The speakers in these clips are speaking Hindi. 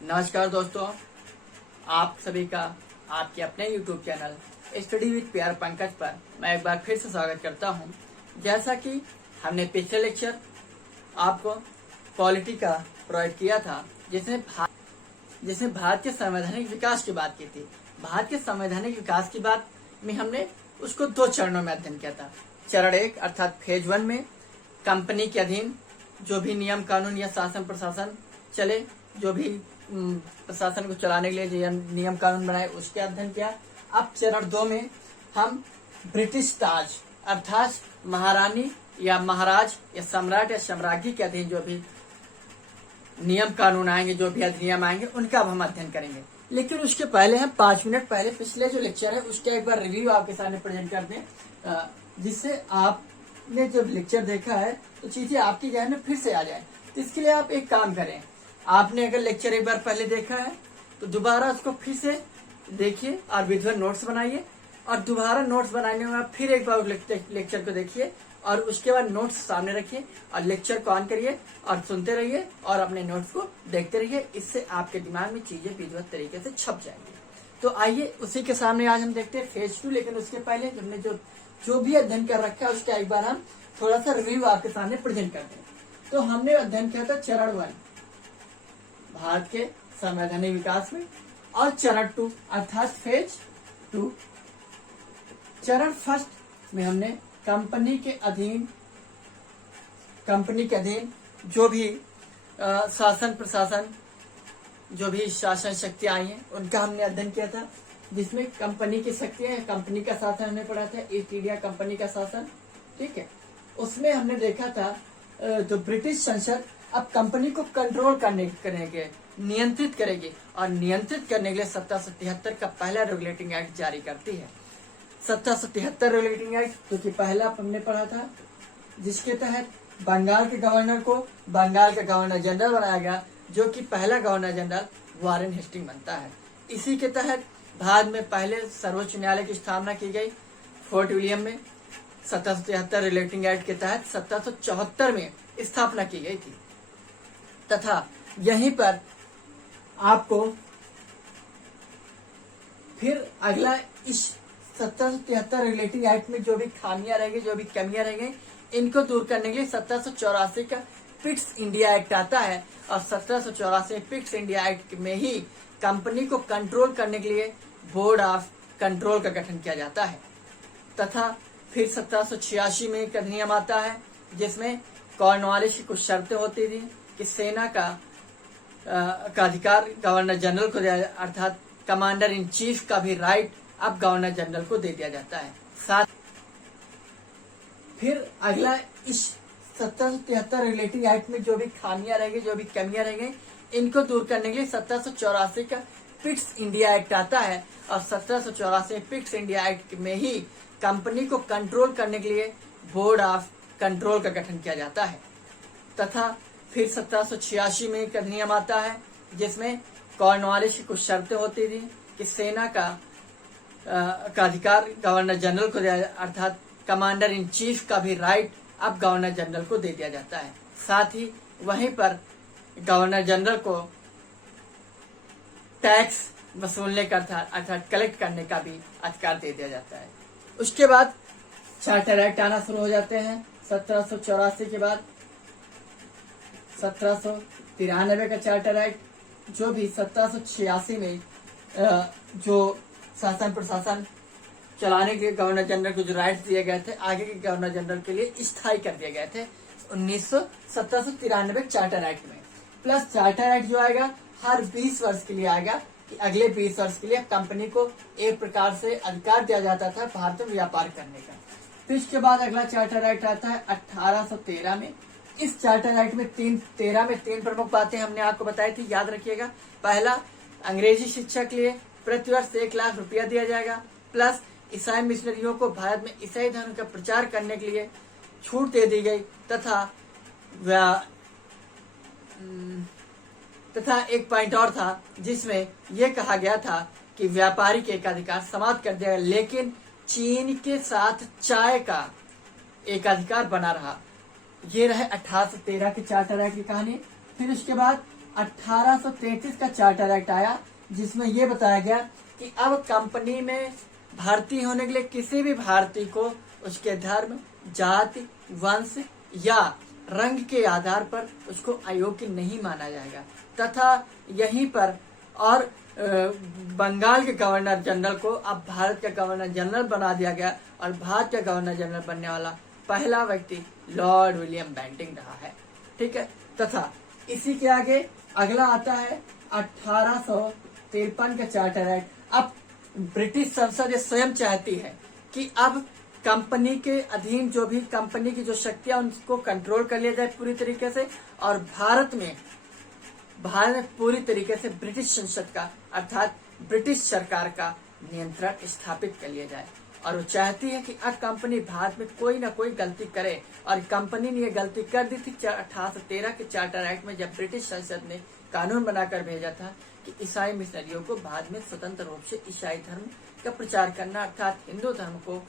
नमस्कार दोस्तों, आप सभी का आपके अपने YouTube चैनल स्टडी विद प्यार पंकज पर मैं एक बार फिर से स्वागत करता हूं। जैसा कि हमने पिछले लेक्चर आपको पॉलिटी का प्रोवाइड किया था, जिसमें भारत के संवैधानिक विकास की बात की थी। भारत के संवैधानिक विकास की बात में हमने उसको 2 चरणों में अध्ययन किया था। चरण 1 अर्थात फेज 1 में कंपनी के अधीन जो भी नियम कानून या शासन प्रशासन चले, जो भी प्रशासन को चलाने के लिए जो नियम कानून बनाए, उसके अध्ययन किया। अब चरण 2 में हम ब्रिटिश ताज अर्थात महारानी या महाराज या सम्राट या साम्राज्ञी के अधीन जो भी नियम कानून आएंगे, जो भी अधिनियम आएंगे, उनका अब हम अध्ययन करेंगे। लेकिन उसके पहले हम 5 मिनट पहले पिछले जो लेक्चर है उसका एक बार रिव्यू आपके सामने प्रेजेंट कर दें, जिससे आपने जब लेक्चर देखा है तो चीजें आपकी जहन में फिर से आ जाए। तो इसके लिए आप एक काम करें, आपने अगर लेक्चर एक बार पहले देखा है तो दोबारा उसको फिर से देखिए और विजुअल नोट्स बनाइए, और दोबारा नोट्स बनाने में आप फिर एक बार लेक्चर को देखिए और उसके बाद नोट्स सामने रखिए और लेक्चर को ऑन करिए और सुनते रहिए और अपने नोट्स को देखते रहिए। इससे आपके दिमाग में चीजें विजुअल तरीके से छप जाएंगी। तो आइए उसी के सामने आज हम देखते हैं फेज 2। लेकिन उसके पहले हमने जो भी अध्ययन कर रखा है उसका एक बार हम थोड़ा सा रिव्यू आपके सामने प्रेजेंट करते हैं। तो हमने अध्ययन किया था चरण 1 भारत के संवैधानिक विकास में, और चरण 2 अर्थात फेज 2। चरण 1 में हमने कंपनी के अधीन जो भी शासन प्रशासन, जो भी शासन शक्तियां आई हैं, उनका हमने अध्ययन किया था। जिसमें कंपनी की शक्तियां, कंपनी का शासन हमने पढ़ा था, ईस्ट इंडिया कंपनी का शासन। ठीक है, उसमें हमने देखा था जो ब्रिटिश संसद अब कंपनी को कंट्रोल करेंगे, नियंत्रित करेगी, और नियंत्रित करने के लिए 1773 का पहला रेगुलेटिंग एक्ट जारी करती है। 1773 रेगुलेटिंग एक्ट जो कि पहला हमने पढ़ा था, जिसके तहत बंगाल के गवर्नर को बंगाल का गवर्नर जनरल बनाया गया, जो कि पहला गवर्नर जनरल वारेन हेस्टिंग बनता है। इसी के तहत भारत में पहले सर्वोच्च न्यायालय की स्थापना की गई फोर्ट विलियम में। 1773 रेगुलेटिंग एक्ट के तहत 1774 में स्थापना की गई थी, तथा यहीं पर आपको फिर अगला इस 1773 रेगुलेटिंग एक्ट में जो भी खामियां रहेंगी, जो भी कमियां रहेंगी, इनको दूर करने के लिए 1784 का पिट्स इंडिया एक्ट आता है। और 1784 पिट्स इंडिया एक्ट में ही कंपनी को कंट्रोल करने के लिए बोर्ड ऑफ कंट्रोल का गठन किया जाता है। तथा फिर 1786 में एक अधिनियम आता है, जिसमें कॉर्नवालिस की कुछ शर्तें होती थी कि सेना का अधिकार गवर्नर जनरल को दिया, अर्थात कमांडर इन चीफ का भी राइट अब गवर्नर जनरल को दे दिया जाता है। साथ फिर अगला इस 1773 रेगुलेटिंग एक्ट में जो भी खामियां रहेंगी, जो भी कमियां रहेंगी, इनको दूर करने के लिए 1784 का पिट्स इंडिया एक्ट आता है। और 1784 पिट्स इंडिया एक्ट में ही कंपनी को कंट्रोल करने के लिए बोर्ड ऑफ कंट्रोल का गठन किया जाता है। तथा फिर 1786 में एक अधिनियम आता है, जिसमें कॉर्नवालिस की कुछ शर्तें होती थी कि सेना का अधिकार गवर्नर जनरल को दिया, अर्थात कमांडर इन चीफ का भी राइट अब गवर्नर जनरल को दे दिया जाता है। साथ ही वहीं पर गवर्नर जनरल को टैक्स वसूलने का अर्थात कलेक्ट करने का भी अधिकार दे दिया जाता है। उसके बाद चार्टर एक्ट आना शुरू हो जाते हैं। 1784 के बाद 1793 का चार्टर एक्ट, जो भी 1786 में जो शासन प्रशासन चलाने के लिए गवर्नर जनरल को जो राइट्स दिए गए थे, आगे के गवर्नर जनरल के लिए स्थायी कर दिए गए थे 1793 चार्टर एक्ट में। प्लस चार्टर एक्ट जो आएगा हर 20 वर्ष के लिए आएगा, कि अगले 20 वर्ष के लिए कंपनी को एक प्रकार से अधिकार दिया जाता था भारत में व्यापार करने का। फिर इसके बाद अगला चार्टर एक्ट आता है 1813 में। इस चार्टर एक्ट में 3 प्रमुख बातें हमने आपको बताई थी, याद रखिएगा। पहला, अंग्रेजी शिक्षा के लिए प्रतिवर्ष 1 लाख रुपया दिया जाएगा। प्लस ईसाई मिशनरियों को भारत में ईसाई धर्म का प्रचार करने के लिए छूट दे दी गई। तथा एक पॉइंट और था, जिसमें यह कहा गया था कि व्यापारिक एकाधिकार समाप्त कर दिया गया, लेकिन चीन के साथ चाय का एकाधिकार बना रहा। ये रहे 1813 के चार्टर एक्ट की कहानी। फिर उसके बाद 1833 का चार्टर एक्ट आया, जिसमें यह बताया गया कि अब कंपनी में भर्ती होने के लिए किसी भी भारतीय को उसके धर्म, जाति, वंश या रंग के आधार पर उसको अयोग्य नहीं माना जाएगा। तथा यहीं पर और बंगाल के गवर्नर जनरल को अब भारत का गवर्नर जनरल बना दिया गया और भारत का गवर्नर जनरल बनने वाला पहला व्यक्ति लॉर्ड विलियम बेंटिंग रहा है। ठीक है। तथा इसी के आगे अगला आता है 1853 का चार्टर एक्ट। अब ब्रिटिश संसद ये स्वयं चाहती है कि अब कंपनी के अधीन जो भी कंपनी की जो शक्तियां उनको कंट्रोल कर लिया जाए पूरी तरीके से, और भारत में पूरी तरीके से ब्रिटिश संसद का अर्थात ब्रिटिश सरकार का नियंत्रण स्थापित कर लिया जाए। और वो चाहती है कि अब कंपनी भारत में कोई ना कोई गलती करे, और कंपनी ने ये गलती कर दी थी 1813 के चार्टर एक्ट में, जब ब्रिटिश संसद ने कानून बनाकर भेजा था कि ईसाई मिशनरियों को बाद में स्वतंत्र रूप से ईसाई धर्म का प्रचार करना, अर्थात हिंदू धर्म को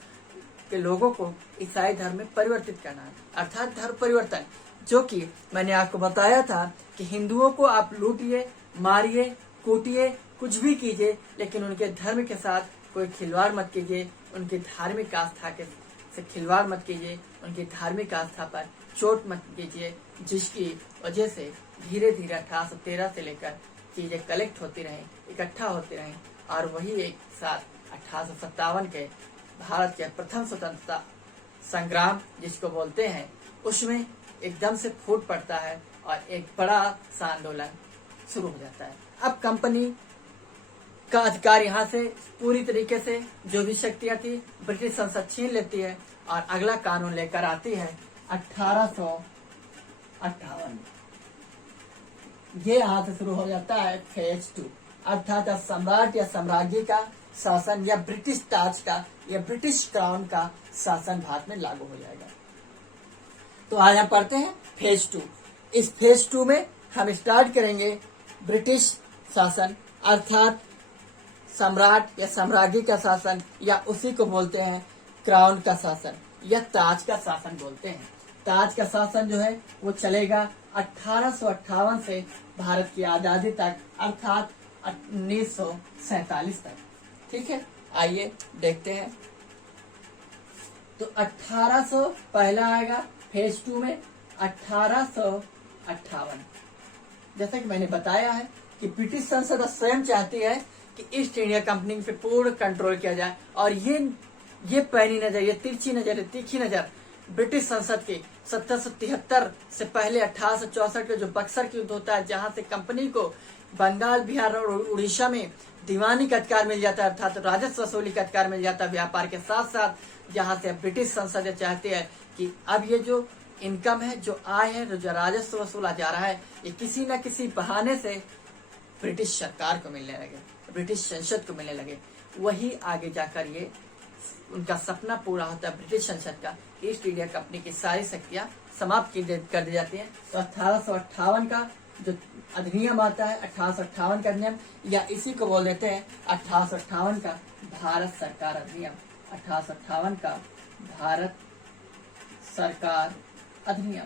के लोगों को ईसाई धर्म में परिवर्तित करना, अर्थात धर्म परिवर्तन, जो कि मैंने आपको बताया था कि हिंदुओं को आप लूटिए, मारिए, कूटिए, कुछ भी कीजिए, लेकिन उनके धर्म के साथ कोई खिलवाड़ मत कीजिए, उनकी धार्मिक आस्था के से खिलवाड़ मत कीजिए, उनकी धार्मिक आस्था पर चोट मत कीजिए, जिसकी वजह से धीरे धीरे 1813 से लेकर चीजें कलेक्ट होती रहें, इकट्ठा होती रहें, और वही एक साथ 1857 के भारत के प्रथम स्वतंत्रता संग्राम जिसको बोलते हैं, उसमें एकदम से फूट पड़ता है और एक बड़ा सा आंदोलन शुरू हो जाता है। अब कंपनी का अधिकार यहाँ से पूरी तरीके से जो भी शक्तियां थी ब्रिटिश संसद छीन लेती है और अगला कानून लेकर आती है 1858। ये यहाँ से शुरू हो जाता है फेज 2, अर्थात सम्राट या साम्राज्य का शासन या ब्रिटिश ताज का या ब्रिटिश क्राउन का शासन भारत में लागू हो जाएगा। तो आज हम पढ़ते हैं फेज 2। इस फेज 2 में हम स्टार्ट करेंगे ब्रिटिश शासन, अर्थात सम्राट या साम्राज्य का शासन, या उसी को बोलते हैं क्राउन का शासन या ताज का शासन बोलते हैं। ताज का शासन जो है वो चलेगा 1858 से भारत की आजादी तक, अर्थात 1947 तक। ठीक है, आइए देखते हैं। तो 1800 पहला आएगा फेज 2 में 1858। जैसा कि मैंने बताया है कि ब्रिटिश संसद स्वयं चाहती है कि ईस्ट इंडिया कंपनी पे पूर्ण कंट्रोल किया जाए, और ये पैनी नजर, ये तिरछी नजर, तीखी नजर ब्रिटिश संसद की 1773 से पहले 1864 के जो बक्सर की युद्ध होता है, जहां से कंपनी को बंगाल, बिहार और उड़ीसा में दीवानी का अधिकार मिल जाता है, अर्थात राजस्व वसूली का अधिकार मिल जाता है व्यापार के साथ साथ, जहां से ब्रिटिश संसद चाहती है कि अब ये जो इनकम है, जो आय है, जो राजस्व वसूला जा रहा है, ये किसी न किसी बहाने से ब्रिटिश सरकार को मिलने लगे, ब्रिटिश संसद को मिलने लगे। वही आगे जाकर ये उनका सपना पूरा होता है ब्रिटिश संसद का। ईस्ट इंडिया कंपनी की सारी शक्तियां समाप्त कर दी जाती हैं। तो 1858 का जो अधिनियम आता है, 1858 का अधिनियम, या इसी को बोल देते हैं 1858 का भारत सरकार अधिनियम। 1858 का भारत सरकार अधिनियम।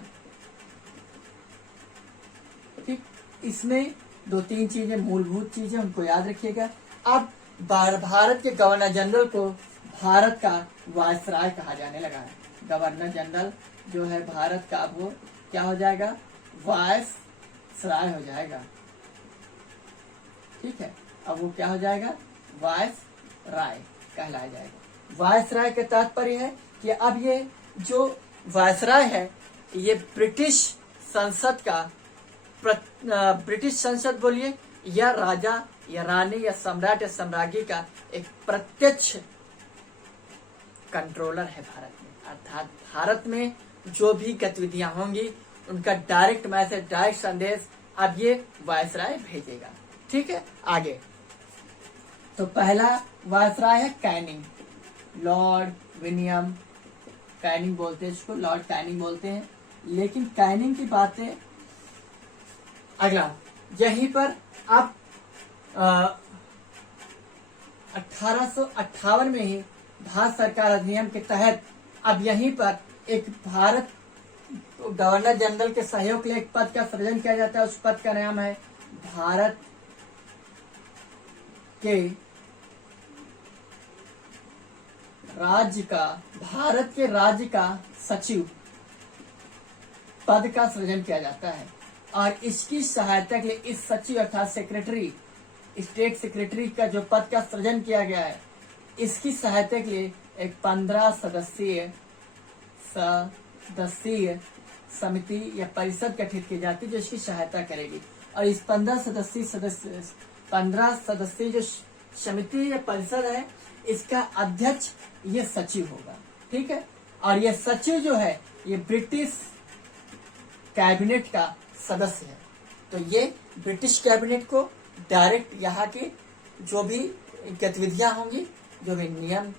ठीक, इसमें 2-3 चीजें, मूलभूत चीजें उनको याद रखिएगा। अब भारत के गवर्नर जनरल को भारत का वायसराय कहा जाने लगा है। गवर्नर जनरल जो है भारत का, अब वो क्या हो जाएगा, वायसराय हो जाएगा। ठीक है, अब वो क्या हो जाएगा, वायसराय कहलाया जाएगा। वायसराय का तात्पर्य है कि अब ये जो वायसराय है, ये ब्रिटिश संसद का, ब्रिटिश संसद बोलिए, या राजा या रानी या सम्राट या साम्राज्य का एक प्रत्यक्ष कंट्रोलर है भारत में। अर्थात भारत में जो भी गतिविधियां होंगी उनका डायरेक्ट मैसेज, डायरेक्ट संदेश अब ये वायसराय भेजेगा। ठीक है, आगे तो पहला वायसराय है कैनिंग, लॉर्ड विलियम कैनिंग बोलते हैं इसको, लॉर्ड कैनिंग बोलते हैं। लेकिन कैनिंग की बातें अगला, यहीं पर अब 1858 में ही भारत सरकार अधिनियम के तहत अब यहीं पर एक भारत गवर्नर जनरल के सहयोग के लिए एक पद का सृजन किया जाता है। उस पद का नाम है भारत के राज्य का सचिव पद का सृजन किया जाता है और इसकी सहायता के लिए इस सचिव अर्थात सेक्रेटरी, स्टेट सेक्रेटरी का जो पद का सृजन किया गया है, इसकी सहायता के लिए एक 15 सदस्यीय समिति या परिषद गठित की जाती है जो इसकी सहायता करेगी। और इस 15 सदस्यीय जो समिति या परिषद है, इसका अध्यक्ष ये सचिव होगा। ठीक है, और ये सचिव जो है ये ब्रिटिश कैबिनेट का सदस्य है। तो ये ब्रिटिश कैबिनेट को डायरेक्ट यहाँ की जो भी गतिविधियां होंगी, जो भी नियम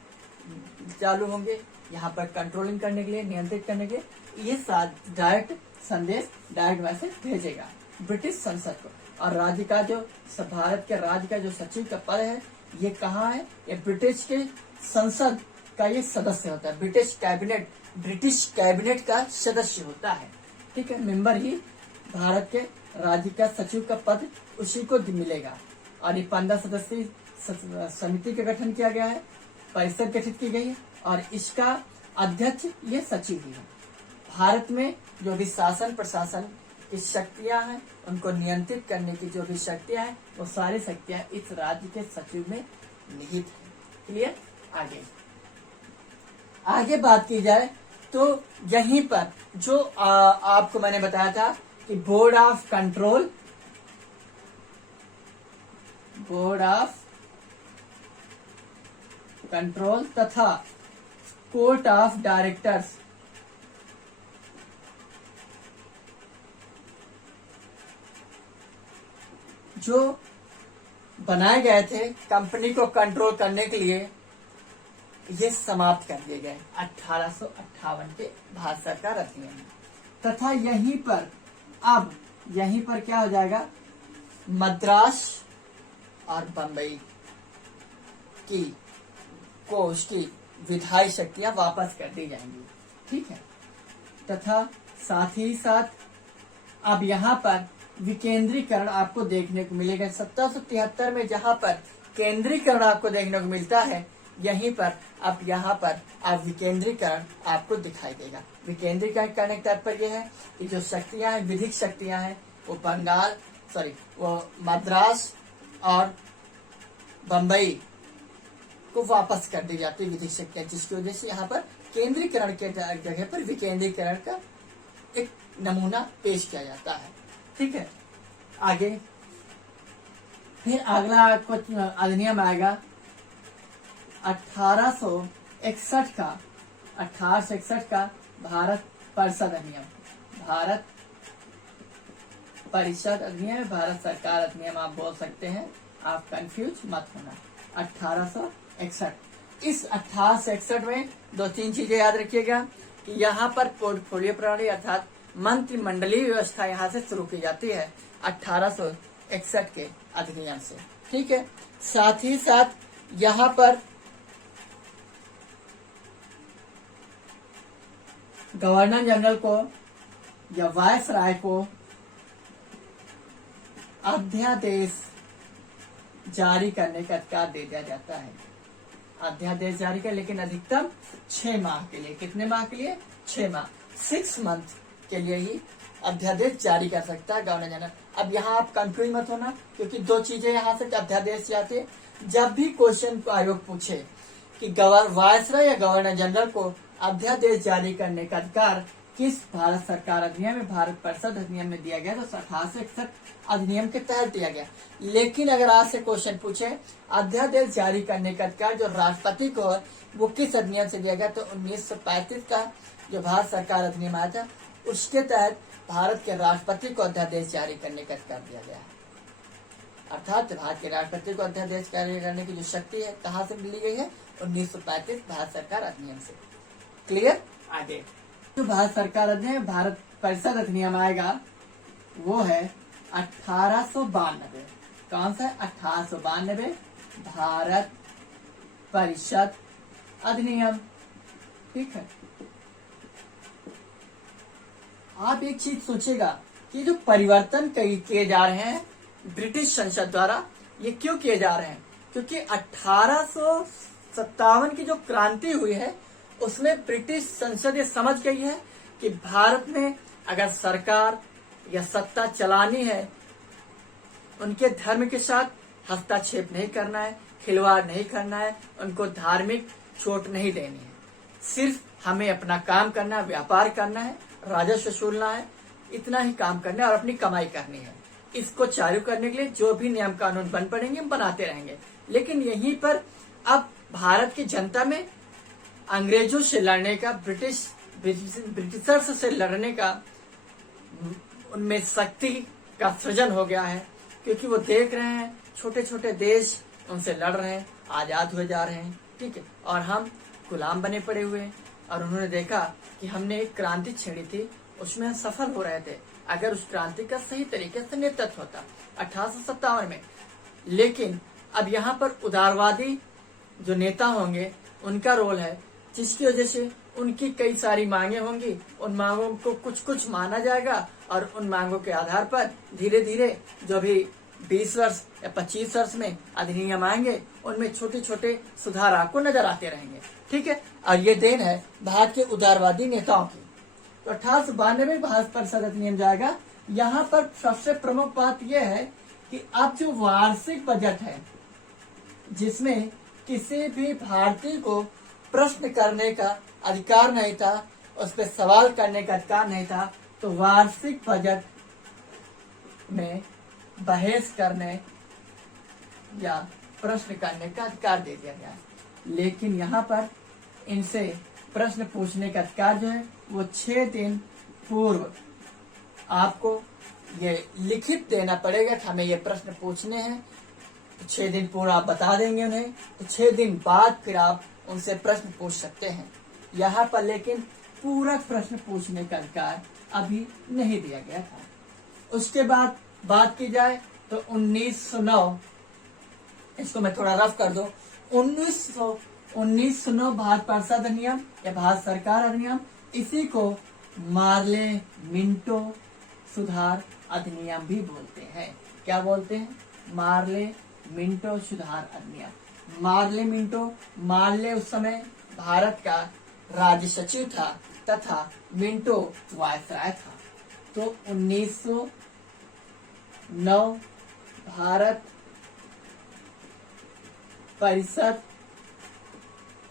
चालू होंगे यहाँ पर कंट्रोलिंग करने के लिए, नियंत्रित करने के लिए, ये डायरेक्ट संदेश, डायरेक्ट मैसेज भेजेगा ब्रिटिश संसद को। और राज्य का जो भारत के राज्य का जो सचिव का पद है, ये कहाँ है? ये ब्रिटिश के संसद का ये सदस्य होता है। ब्रिटिश कैबिनेट का सदस्य होता है। ठीक है, मेंबर ही भारत के राज्य का सचिव का पद उसी को मिलेगा। और ये 15 सदस्यीय समिति का गठन किया गया है, परिषद गठित की गई है और इसका अध्यक्ष ये सचिव ही है। भारत में जो भी शासन प्रशासन की शक्तियां हैं, उनको नियंत्रित करने की जो भी शक्तियां हैं, वो सारी शक्तियां इस राज्य के सचिव में निहित है। क्लियर? आगे बात की जाए तो यहीं पर जो आपको मैंने बताया था कि बोर्ड ऑफ कंट्रोल तथा कोर्ट ऑफ डायरेक्टर्स जो बनाए गए थे कंपनी को कंट्रोल करने के लिए, ये समाप्त कर दिए गए 1858 के भारत सरकार अधिनियम में। तथा यहीं पर क्या हो जाएगा? मद्रास और बंबई को उसकी विधायी शक्तियां वापस कर दी जाएंगी। ठीक है, तथा साथ ही साथ अब यहाँ पर विकेंद्रीकरण आपको देखने को मिलेगा। 1773 में जहाँ पर केंद्रीकरण आपको देखने को मिलता है, यहीं पर अब यहाँ पर अब विकेंद्रीकरण आपको दिखाई देगा। विकेंद्रीकरण करने का तात्पर्य है कि जो शक्तियां हैं, विधिक शक्तियां हैं, वो मद्रास और बंबई को वापस कर दी जाती है विधिक शक्तियां, जिसकी वजह से यहाँ पर केंद्रीकरण के जगह पर विकेंद्रीकरण का एक नमूना पेश किया जाता है। ठीक है, आगे फिर अगला कुछ अधिनियम आएगा 1861 का भारत परिषद अधिनियम, भारत सरकार अधिनियम आप बोल सकते हैं, आप कंफ्यूज मत होना। 1861, इस 1861 में 2-3 चीजें याद रखिएगा कि यहाँ पर पोर्टफोलियो प्रणाली अर्थात मंत्रिमंडलीय व्यवस्था यहाँ से शुरू की जाती है 1861 के अधिनियम से। ठीक है, साथ ही साथ यहाँ पर गवर्नर जनरल को या वायसराय को अध्यादेश जारी करने का अधिकार दे दिया जाता है। अध्यादेश जारी कर, लेकिन अधिकतम 6 माह के लिए। कितने माह के लिए? 6 माह, 6 मंथ के लिए ही अध्यादेश जारी कर सकता है गवर्नर जनरल। अब यहाँ आप कंफ्यूज मत होना, क्योंकि 2 चीजें यहाँ से अध्यादेश जाते हैं। जब भी क्वेश्चन आयोग पूछे कि वायसराय या गवर्नर जनरल को अध्यादेश जारी करने का अधिकार किस भारत सरकार अधिनियम में, भारत परिषद अधिनियम में दिया गया, तो 1861 अधिनियम के तहत दिया गया। लेकिन अगर आज से क्वेश्चन पूछे अध्यादेश जारी करने का अधिकार जो राष्ट्रपति को है, वो किस अधिनियम से दिया गया, तो 1935 का जो भारत सरकार अधिनियम आया था, उसके तहत भारत के राष्ट्रपति को अध्यादेश जारी करने का अधिकार दिया गया है। अर्थात भारत के राष्ट्रपति को अध्यादेश जारी करने की जो शक्ति है, कहाँ से मिली गई है? 1935 भारत सरकार अधिनियम से। क्लियर? आगे जो भारत सरकार अधिनियम, भारत परिषद अधिनियम आएगा, वो है 1892। कौन सा? 1892 भारत परिषद अधिनियम। ठीक है, आप एक चीज सोचिएगा कि जो परिवर्तन किए जा रहे हैं, ब्रिटिश संसद द्वारा ये क्यों किए जा रहे हैं? क्योंकि 1857 की जो क्रांति हुई है उसमें ब्रिटिश संसद ये समझ गई है कि भारत में अगर सरकार या सत्ता चलानी है, उनके धर्म के साथ हस्तक्षेप नहीं करना है, खिलवाड़ नहीं करना है, उनको धार्मिक चोट नहीं देनी है। सिर्फ हमें अपना काम करना है, व्यापार करना है, राजस्व वसूलना है, इतना ही काम करना है और अपनी कमाई करनी है। इसको चालू करने के लिए जो भी नियम कानून बन पड़ेंगे हम बनाते रहेंगे। लेकिन यहीं पर अब भारत की जनता में अंग्रेजों से लड़ने का, ब्रिटिशर्स से लड़ने का उनमें शक्ति का सृजन हो गया है, क्योंकि वो देख रहे हैं छोटे छोटे देश उनसे लड़ रहे हैं, आजाद हुए जा रहे हैं, ठीक है, और हम गुलाम बने पड़े हुए हैं। और उन्होंने देखा कि हमने एक क्रांति छेड़ी थी, उसमें हम सफल हो रहे थे अगर उस क्रांति का सही तरीके से नेतृत्व होता 1857 में। लेकिन अब यहाँ पर उदारवादी जो नेता होंगे उनका रोल है, जिसकी वजह से उनकी कई सारी मांगे होंगी, उन मांगों को कुछ कुछ माना जाएगा और उन मांगों के आधार पर धीरे धीरे जो भी 20 वर्ष या 25 वर्ष में अधिनियम आएंगे उनमें छोटे छोटे सुधार आपको नजर आते रहेंगे, ठीक है। और ये देन है भारत के उदारवादी नेताओं की। तो 1892 में भारत परिषद अधिनियम जाएगा। यहाँ पर सबसे प्रमुख बात यह है कि अब जो वार्षिक बजट है, जिसमें किसी भी भारतीय को प्रश्न करने का अधिकार नहीं था, उस पर सवाल करने का अधिकार नहीं था, तो वार्षिक बजट में बहस करने या प्रश्न करने का अधिकार दे दिया गया। लेकिन यहाँ पर इनसे प्रश्न पूछने का अधिकार जो है वो 6 दिन पूर्व आपको ये लिखित देना पड़ेगा कि हमें ये प्रश्न पूछने हैं। तो 6 दिन पूर्व आप बता देंगे उन्हें, तो 6 दिन बाद फिर आप उनसे प्रश्न पूछ सकते हैं। यहाँ पर लेकिन पूरा प्रश्न पूछने का अधिकार अभी नहीं दिया गया था। उसके बाद बात की जाए तो 1909, इसको मैं थोड़ा रफ कर दो, 1909 भारत परिषद अधिनियम या भारत सरकार अधिनियम, इसी को मार्ले मिंटो सुधार अधिनियम भी बोलते हैं। क्या बोलते हैं? मार्ले मिंटो सुधार अधिनियम। मार्ले उस समय भारत का राज्य सचिव था तथा मिंटो वायसराय था। तो 1909 भारत परिषद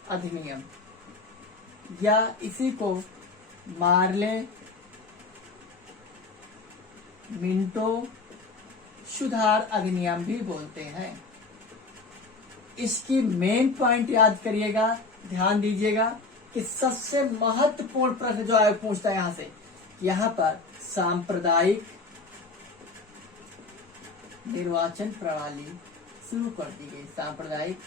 अधिनियम या इसी को मार्ले मिंटो सुधार अधिनियम भी बोलते हैं। इसकी मेन पॉइंट याद करिएगा, ध्यान दीजिएगा कि सबसे महत्वपूर्ण प्रश्न जो आयोग पूछता है यहाँ से, यहाँ पर सांप्रदायिक निर्वाचन प्रणाली शुरू कर दी गई। सांप्रदायिक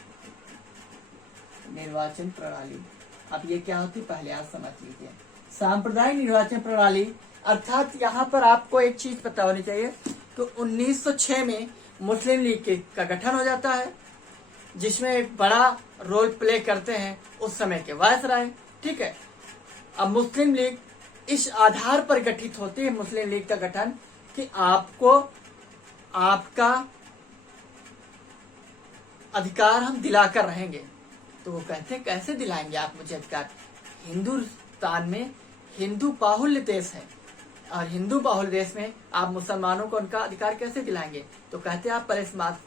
निर्वाचन प्रणाली, अब ये क्या होती पहले आप समझ लीजिए। सांप्रदायिक निर्वाचन प्रणाली अर्थात यहाँ पर आपको एक चीज पता होनी चाहिए, तो 1906 में मुस्लिम लीग का गठन हो जाता है, जिसमें एक बड़ा रोल प्ले करते हैं उस समय के वायसराय, ठीक है। अब मुस्लिम लीग इस आधार पर गठित होती है, मुस्लिम लीग का गठन, कि आपको आपका अधिकार हम दिलाकर रहेंगे। तो वो कहते हैं कैसे दिलाएंगे आप मुझे अधिकार? हिंदुस्तान में हिंदू बाहुल्य देश है और हिंदू बाहुल्य देश में आप मुसलमानों को उनका अधिकार कैसे दिलाएंगे? तो कहते हैं आप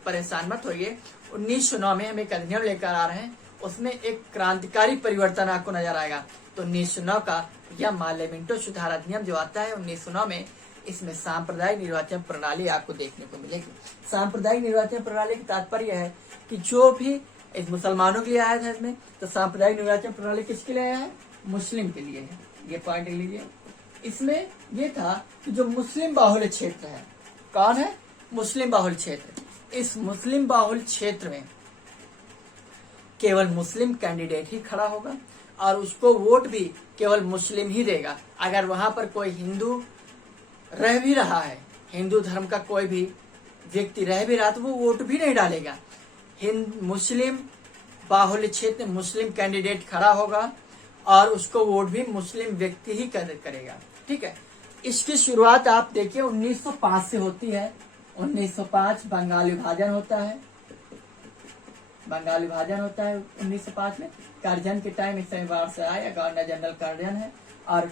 परेशान मत होइए, 1909 में हम एक अधिनियम लेकर आ रहे हैं, उसमें एक क्रांतिकारी परिवर्तन आपको नजर आएगा। तो 1909 का यह मार्ले मिंटो सुधार अधिनियम जो आता है 1909 में, इसमें सांप्रदायिक निर्वाचन प्रणाली आपको देखने को मिलेगी। सांप्रदायिक निर्वाचन प्रणाली का तात्पर्य है कि जो भी इस मुसलमानों के लिए आया था इसमें, तो सांप्रदायिक निर्वाचन प्रणाली किसके लिए आया है? मुस्लिम के लिए है। ये पॉइंट लीजिए। इसमें ये था कि जो मुस्लिम बाहुल्य क्षेत्र है, कौन है? मुस्लिम बाहुल्य क्षेत्र। इस मुस्लिम बाहुल्य क्षेत्र में केवल मुस्लिम कैंडिडेट ही खड़ा होगा और उसको वोट भी केवल मुस्लिम ही देगा। अगर वहां पर कोई हिंदू रह भी रहा है, हिंदू धर्म का कोई भी व्यक्ति रह भी रहा, तो वो वोट भी नहीं डालेगा। मुस्लिम बाहुल्य क्षेत्र में मुस्लिम कैंडिडेट खड़ा होगा और उसको वोट भी मुस्लिम व्यक्ति ही करेगा, ठीक है। इसकी शुरुआत आप देखिए 1905 से होती है। 1905 बंगाल विभाजन होता है। बंगाल विभाजन होता है 1905 में। करजन के टाइम इस समय बाहर से आया, गवर्नर जनरल करजन है, और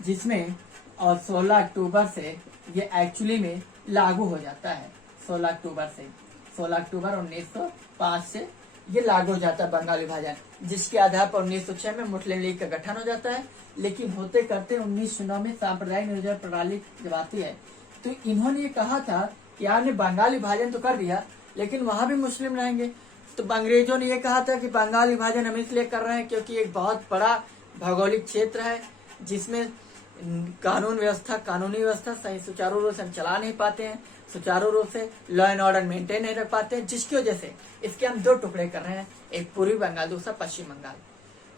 जिसमें और 16 अक्टूबर से ये एक्चुअली में लागू हो जाता है। 16 अक्टूबर 1905 से ये लागू हो जाता है बंगाल विभाजन, जिसके आधार पर 1906 में मुस्लिम लीग का गठन हो जाता है। लेकिन होते करते 1909 में सांप्रदायिक नियोजन प्रणाली जब आती है तो इन्होंने ये कहा था कि आपने बंगाल विभाजन तो कर दिया लेकिन वहां भी मुस्लिम रहेंगे। तो अंग्रेजों ने ये कहा था कि बंगाल विभाजन हम इसलिए कर रहे हैं क्योंकि एक बहुत बड़ा भौगोलिक क्षेत्र है जिसमें कानूनी व्यवस्था सही सुचारू रूप से हम चला नहीं पाते हैं, सुचारू रूप से लॉ एंड ऑर्डर मेंटेन नहीं रख पाते हैं, जिसकी वजह से इसके हम दो टुकड़े कर रहे हैं, एक पूर्वी बंगाल, दूसरा पश्चिम बंगाल।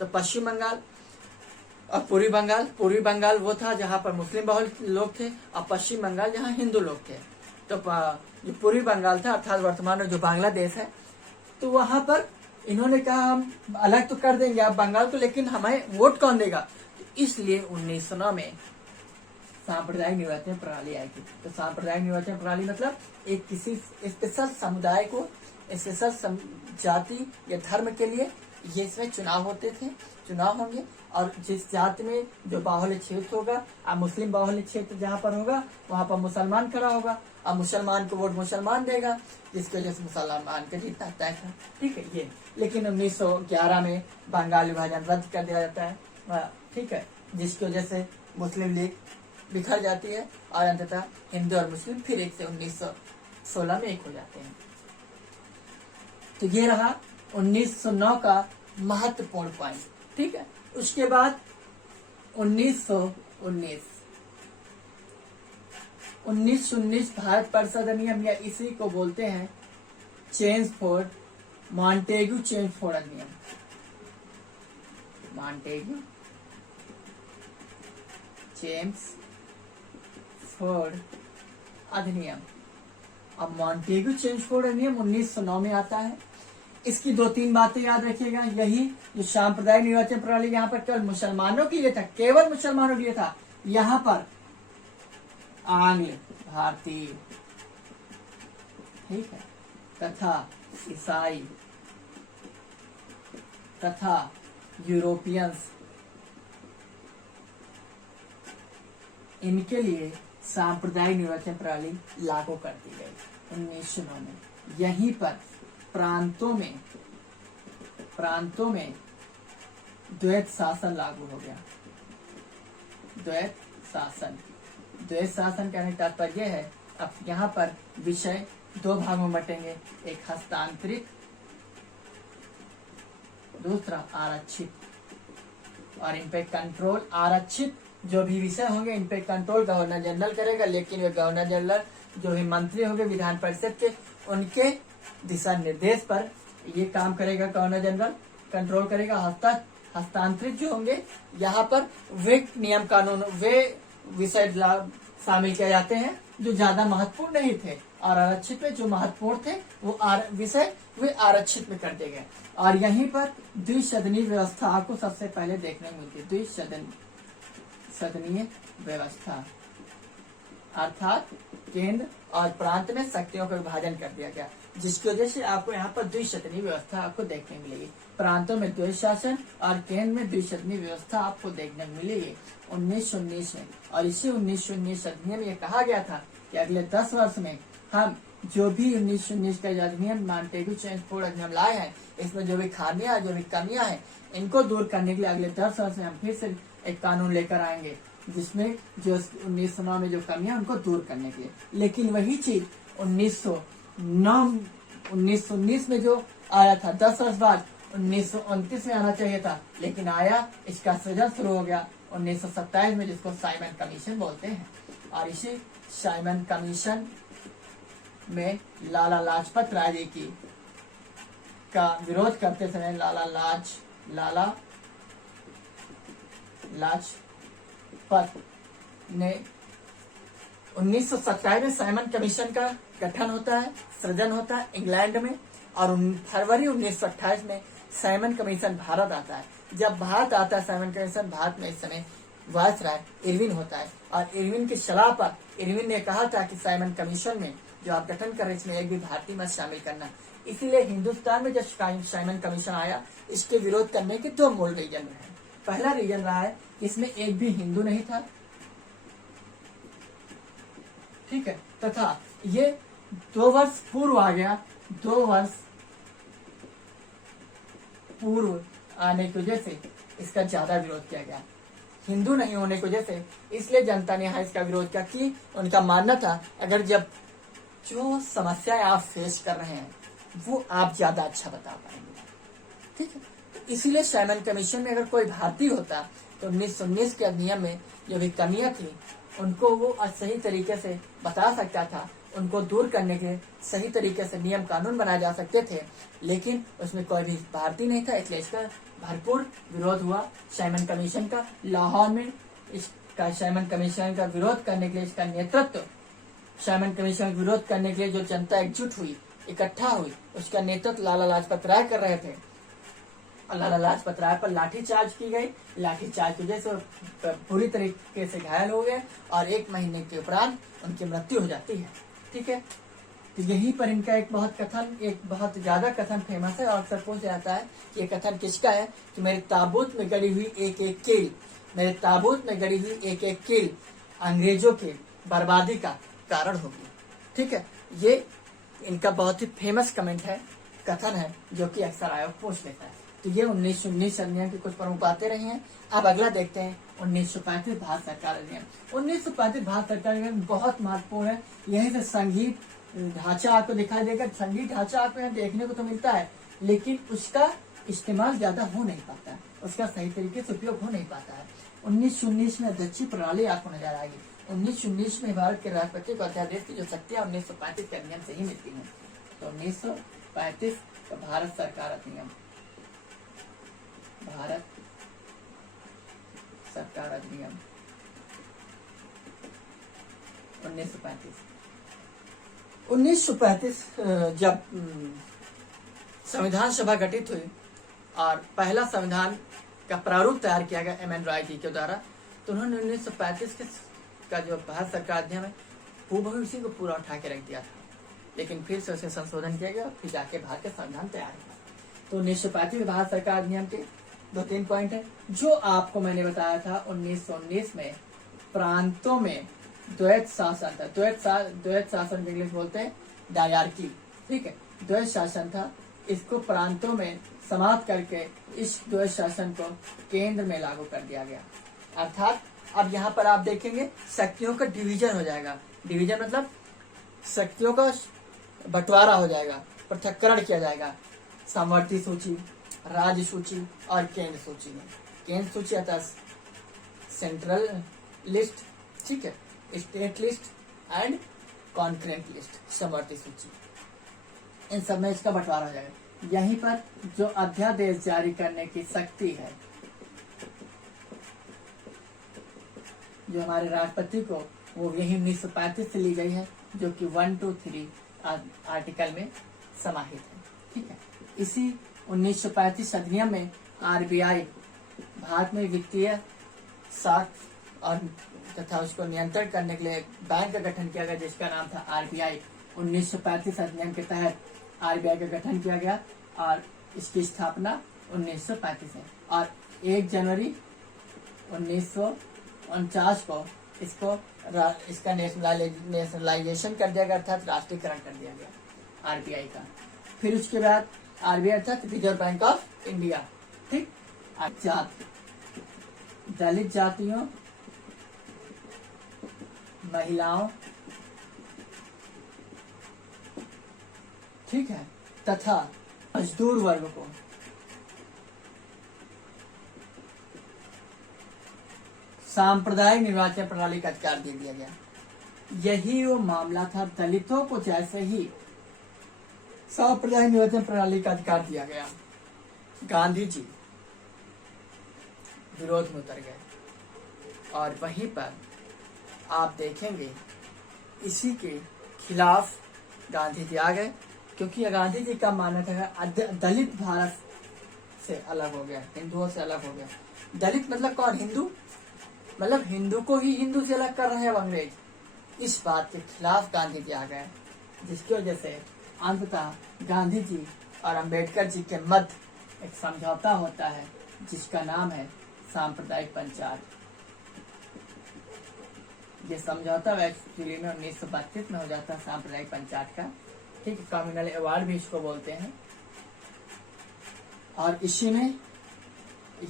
तो पश्चिम बंगाल और पूर्वी बंगाल वो था जहाँ पर मुस्लिम बहुल लोग थे और पश्चिम बंगाल जहाँ हिंदू लोग थे। तो जो पूर्वी बंगाल था अर्थात वर्तमान में जो बांग्लादेश है, तो वहां पर इन्होंने कहा हम अलग तो कर देंगे आप बंगाल को, लेकिन हमें वोट कौन देगा। इसलिए 1909 में सांप्रदायिक निर्वाचन प्रणाली आई थी। तो सांप्रदायिक निर्वाचन प्रणाली मतलब एक किसी स्पेशल समुदाय को, स्पेशल जाति या धर्म के लिए ये इसमें चुनाव होंगे, और जिस जाति में जो बाहुल्य क्षेत्र होगा, अब मुस्लिम बाहुल्य क्षेत्र जहाँ पर होगा वहां पर मुसलमान खड़ा होगा, अब मुसलमान को वोट मुसलमान देगा, जिसकी वजह से मुसलमान का जीतना तय था। ठीक है ये। लेकिन 1911 में बंगाल विभाजन रद्द कर दिया जाता है, ठीक है, जिसकी वजह से मुस्लिम लीग बिखर जाती है और अंततः हिंदू और मुस्लिम फिर एक से 1916 में एक हो जाते हैं। तो ये रहा 1909 का महत्वपूर्ण पॉइंट। ठीक है। उसके बाद 1919 भारत परिषद अधिनियम, या इसी को बोलते हैं मॉन्टेग्यू चेम्सफोर्ड अधिनियम। मॉन्टेग्यू चेम्सफोर्ड अधिनियम। अब मॉन्टेग्यू चेम्सफोर्ड अधिनियम 1909 में आता है। इसकी 2-3 बातें याद रखिएगा। यही जो सांप्रदायिक निर्वाचन प्रणाली यहाँ पर केवल मुसलमानों के लिए था, केवल मुसलमानों के लिए था। यहाँ पर आंग्ल भारतीय, ठीक है, तथा ईसाई तथा यूरोपियंस, इनके लिए सांप्रदायिक निर्वाचन प्रणाली लागू कर दी गई 1909 में। यहीं पर प्रांतों में द्वैत शासन लागू हो गया। द्वैत शासन कहने का तात्पर्य है, अब यहाँ पर विषय 2 भागों में बटेंगे, एक हस्तांतरित, दूसरा आरक्षित। और इन पे कंट्रोल, आरक्षित जो भी विषय होंगे इन पे कंट्रोल गवर्नर जनरल करेगा, लेकिन वे गवर्नर जनरल जो भी मंत्री होंगे विधान परिषद के, उनके दिशा निर्देश पर ये काम करेगा गवर्नर जनरल, कंट्रोल करेगा। हस्तांतरित जो होंगे यहाँ पर वे नियम कानून, वे विषय शामिल किए जाते हैं जो ज्यादा महत्वपूर्ण नहीं थे, और आरक्षित में जो महत्वपूर्ण थे वो विषय वे आरक्षित में कर दिए गए। और यहीं पर द्विसदनीय व्यवस्था आपको सबसे पहले देखने को मिलती है। द्विसदनीय व्यवस्था अर्थात केंद्र और प्रांत में शक्तियों का विभाजन कर दिया गया, जिसकी वजह से आपको यहाँ पर द्विसदनीय व्यवस्था आपको देखने मिलेगी। प्रांतों में द्वैत शासन और केंद्र में द्विसदनीय व्यवस्था आपको देखने को मिलेगी 1919 में। और इसी 1919 अधिनियम में यह कहा गया था कि अगले 10 वर्ष में हम जो भी 1919 का अधिनियम मॉन्टेग्यू चेम्सफोर्ड अधिनियम लाए हैं, इसमें जो भी खामियां, जो भी कमियां हैं, इनको दूर करने के लिए अगले 10 वर्ष में हम फिर से एक कानून लेकर आएंगे, जिसमें जो 1909 में जो कमियां उनको दूर करने के लिए। लेकिन वही चीज 1919 में जो आया था 10 वर्ष बाद 1929 में आना चाहिए था, लेकिन आया, इसका सृजन शुरू हो गया 1927 में, जिसको साइमन कमीशन बोलते हैं। और इसी साइमन कमीशन में लाला लाजपत राय जी की का विरोध करते समय लाला लाजपत ने 1927 में साइमन कमीशन का गठन होता है, सृजन होता है इंग्लैंड में। और फरवरी 1928 में साइमन कमीशन भारत आता है। जब भारत आता है साइमन कमीशन, भारत में इस समय वायसराय इरविन होता है, और इरविन की सलाह पर इरविन ने कहा था कि साइमन कमीशन में जो आप गठन कर रहे हैं इसमें एक भी भारतीय मत शामिल करना। इसीलिए हिंदुस्तान में जब साइमन कमीशन आया, इसके विरोध करने के दो मूल रीजन रहे। पहला रीजन रहा है इसमें एक भी हिंदू नहीं था, ठीक है, तथा ये 2 वर्ष पूर्व आ गया। 2 वर्ष पूर्व आने की वजह से इसका ज्यादा विरोध किया गया। हिंदू नहीं होने की वजह से इसलिए जनता ने यहाँ इसका विरोध किया कि उनका मानना था अगर जब जो समस्याएं आप फेस कर रहे हैं वो आप ज्यादा अच्छा बता पाएंगे, ठीक है। तो इसीलिए साइमन कमीशन में अगर कोई भारतीय होता तो 1919 के अधिनियम में जो भी कमियां थी उनको वो सही तरीके से बता सकता था, उनको दूर करने के सही तरीके से नियम कानून बनाए जा सकते थे, लेकिन उसमें कोई भी भारतीय नहीं था। इसलिए इसका भरपूर विरोध हुआ साइमन कमीशन का। लाहौर में इसका साइमन कमीशन का विरोध करने के लिए इसका नेतृत्व, साइमन कमीशन का विरोध करने के लिए जो जनता एकजुट हुई, इकट्ठा हुई, उसका नेतृत्व लाला लाजपत राय कर रहे थे। लाला लाजपत राय पर लाठीचार्ज की गई। लाठीचार्ज की वजह से पूरी तरीके से घायल हो गए और 1 महीने के उपरांत उनकी मृत्यु हो जाती है, ठीक है। तो यहीं पर इनका एक बहुत ज्यादा कथन फेमस है और अक्सर पूछ जाता है कि ये कथन किसका है कि मेरे ताबूत में गड़ी हुई एक एक कील, मेरे ताबूत में गड़ी हुई एक एक कील अंग्रेजों की बर्बादी का कारण होगी, ठीक है। ये इनका बहुत ही फेमस कमेंट है, कथन है, जो कि अक्सर आयोग पूछ लेता है। तो ये 1919 अधिनियम की कुछ प्रमुख बातें रही हैं। अब अगला देखते हैं 1935 भारत सरकार अधिनियम। 1935 भारत सरकार अधिनियम बहुत महत्वपूर्ण है। यहीं से संगीत ढांचा आपको दिखाई देगा। संगीत ढांचा आपको यहाँ देखने को तो मिलता है, लेकिन उसका इस्तेमाल ज्यादा हो नहीं पाता है, उसका सही तरीके से उपयोग हो नहीं पाता है। 1919 में अध्यक्षीय प्रणाली आपको नजर आएगी। 1919 में भारत के राष्ट्रपति को अध्यादेश की जो शक्तियां 1935 के अधिनियम से ही मिलती हैं। तो 1935 का भारत सरकार अधिनियम, भारत सरकार अधिनियम 1935 जब संविधान सभा गठित हुई और पहला संविधान का प्रारूप तैयार किया गया एम एन रॉय जी के द्वारा, तो उन्होंने 1935 का जो भारत सरकार अधिनियम है वो इसी को पूरा उठा के रख दिया था, लेकिन फिर से उसे संशोधन किया गया, फिर जाके भारत का संविधान तैयार हुआ। तो 1935 भारत सरकार अधिनियम के 2-3 पॉइंट है जो आपको मैंने बताया था। 1919 में प्रांतों में द्वैत शासन था। द्वैत शासन इंग्लिश बोलते हैं डायरकी, ठीक है। द्वैत शासन था, इसको प्रांतों में समाप्त करके इस द्वैत शासन को केंद्र में लागू कर दिया गया। अर्थात अब यहाँ पर आप देखेंगे शक्तियों का डिवीजन हो जाएगा। डिवीजन मतलब शक्तियों का बंटवारा हो जाएगा, पृथक्करण किया जाएगा। सामर्थ्य सूची, राज्य सूची और केंद्र सूची में। केंद्र सूची अर्थात सेंट्रल लिस्ट, ठीक है, state list and concurrent list, सामर्थ्य सूची, इन सब में इसका बंटवारा हो जाएगा। यहीं पर जो अध्यादेश जारी करने की शक्ति है, जो हमारे राष्ट्रपति को, वो यही 1935 से ली गई है, जो कि 1, 2, 3 आर्टिकल में समाहित है, ठीक है। इसी 1935 अधिनियम में आरबीआई, भारत में वित्तीय साख और तथा उसको नियंत्रण करने के लिए बैंक का गठन किया गया, जिसका नाम था आरबीआई। 1935 अधिनियम के तहत आरबीआई का गठन किया गया और इसकी स्थापना 1935 है और 1 जनवरी 1949 को इसका नेशनलाइजेशन कर दिया गया, अर्थात राष्ट्रीयकरण कर दिया गया आरबीआई का। फिर उसके बाद आरबीआई अर्थात रिजर्व बैंक ऑफ इंडिया, ठीक। दलित जातियों, महिलाओं, ठीक है, तथा मजदूर वर्ग को सांप्रदायिक निर्वाचन प्रणाली का अधिकार दे दिया गया। यही वो मामला था, दलितों को जैसे ही सांप्रदायिक निर्वाचन प्रणाली का अधिकार दिया गया, गांधी जी विरोध में उतर गए और वहीं पर आप देखेंगे इसी के खिलाफ गांधी जी आ गए, क्योंकि गांधी जी का मानना था दलित भारत से अलग हो गया, हिंदुओं से अलग हो गया। दलित मतलब कौन? हिंदू, मतलब हिंदू को ही हिंदू से अलग कर रहे हैं अंग्रेज। इस बात के खिलाफ गांधी जी आ गए जिसकी वजह से अंततः गांधी जी और अंबेडकर जी के मध्य एक समझौता होता है जिसका नाम है सांप्रदायिक पंचायत। ये समझौता एक्चुअली में 1932 में हो जाता है सांप्रदायिक पंचायत का। ठीक, कम्युनल अवार्ड भी इसको बोलते हैं। और इसी में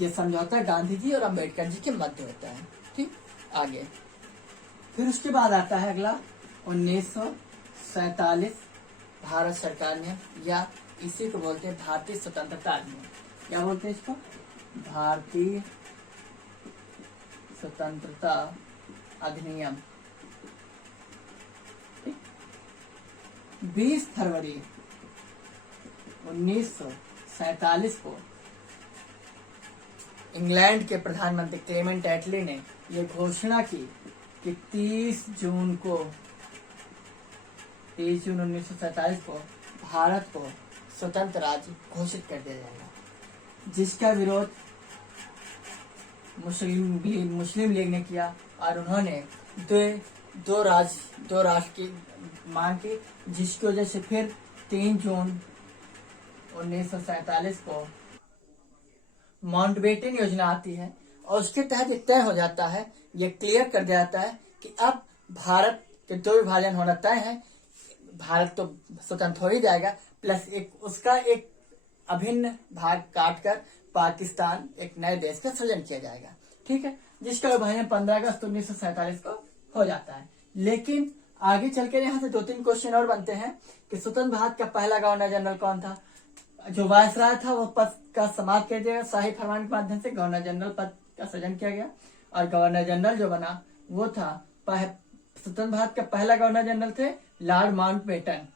ये समझौता गांधी जी और अंबेडकर जी के मध्य होता है। ठीक, आगे फिर उसके बाद आता है अगला 1947 भारत सरकार ने, या इसी को बोलते हैं भारतीय स्वतंत्रता अधिनियम। क्या बोलते हैं इसको? भारतीय स्वतंत्रता अधिनियम। 20 फरवरी 1947 को इंग्लैंड के प्रधानमंत्री क्लेमेंट एटली ने यह घोषणा की कि 30 जून 1947 को भारत को स्वतंत्र राज्य घोषित कर दिया जाएगा, जिसका विरोध मुस्लिम लीग ने किया और उन्होंने दो राष्ट्र की मांग की, जिसकी वजह से फिर 3 जून 1947 को माउंटबेटन योजना आती है और उसके तहत ये तय हो जाता है, ये क्लियर कर दिया जाता है कि अब भारत के 2 विभाजन होना तय है। भारत तो स्वतंत्र हो ही जाएगा, प्लस उसका एक अभिन्न भाग काटकर पाकिस्तान एक नए देश का सृजन किया जाएगा। ठीक है, जिसका विभाजन 15 अगस्त 1947 को हो जाता है। लेकिन आगे चल के यहाँ से 2-3 क्वेश्चन और बनते हैं कि स्वतंत्र भारत का पहला गवर्नर जनरल कौन था? जो वायसराय था वो पद का समाप्त कर दिया, शाही फरमान के माध्यम से गवर्नर जनरल पद का सृजन किया गया और गवर्नर जनरल जो बना वो था स्वतंत्र भारत का पहला गवर्नर जनरल थे लॉर्ड माउंटबेटन।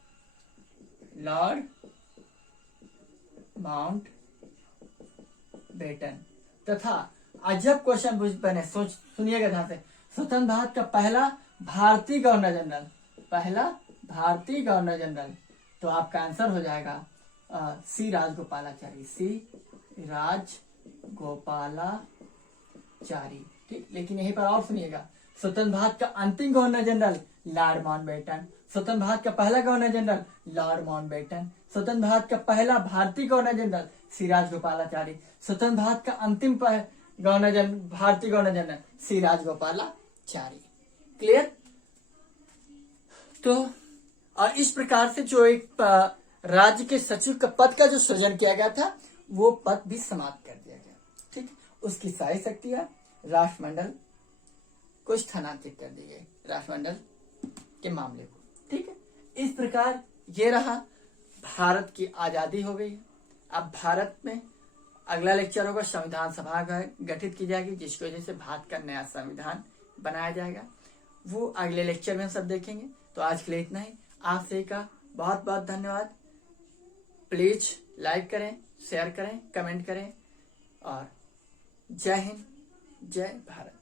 तथा अजब क्वेश्चन बने, सुनिएगा ध्यान से। स्वतंत्र भारत का पहला भारतीय गवर्नर जनरल, तो आपका आंसर हो जाएगा सी राजगोपालाचारी। ठीक, लेकिन यहीं पर और सुनिएगा, स्वतंत्र भारत का अंतिम गवर्नर जनरल लॉर्ड माउंटबेटन, स्वतंत्र भारत का पहला गवर्नर जनरल लॉर्ड माउंटबेटन, स्वतंत्र भारत का पहला भारतीय गवर्नर जनरल सी राजगोपालाचारी, स्वतंत्र भारत का अंतिम भारतीय गवर्नर जनरल सी राजगोपालाचारी। क्लियर? तो और इस प्रकार से जो एक राज्य के सचिव का पद का जो सृजन किया गया था वो पद भी समाप्त कर दिया गया। ठीक, उसकी सारी शक्तियां राष्ट्रमंडल को स्थानांतरित कर दी गई, राष्ट्रमंडल के मामले को। ठीक है, इस प्रकार ये रहा, भारत की आजादी हो गई। अब भारत में अगला लेक्चर होगा, संविधान सभा गठित की जाएगी, जिसकी वजह से भारत का नया संविधान बनाया जाएगा। वो अगले लेक्चर में हम सब देखेंगे। तो आज के लिए इतना ही। आप सभी का बहुत बहुत धन्यवाद। प्लीज लाइक करें, शेयर करें, कमेंट करें और जय हिंद, जय भारत।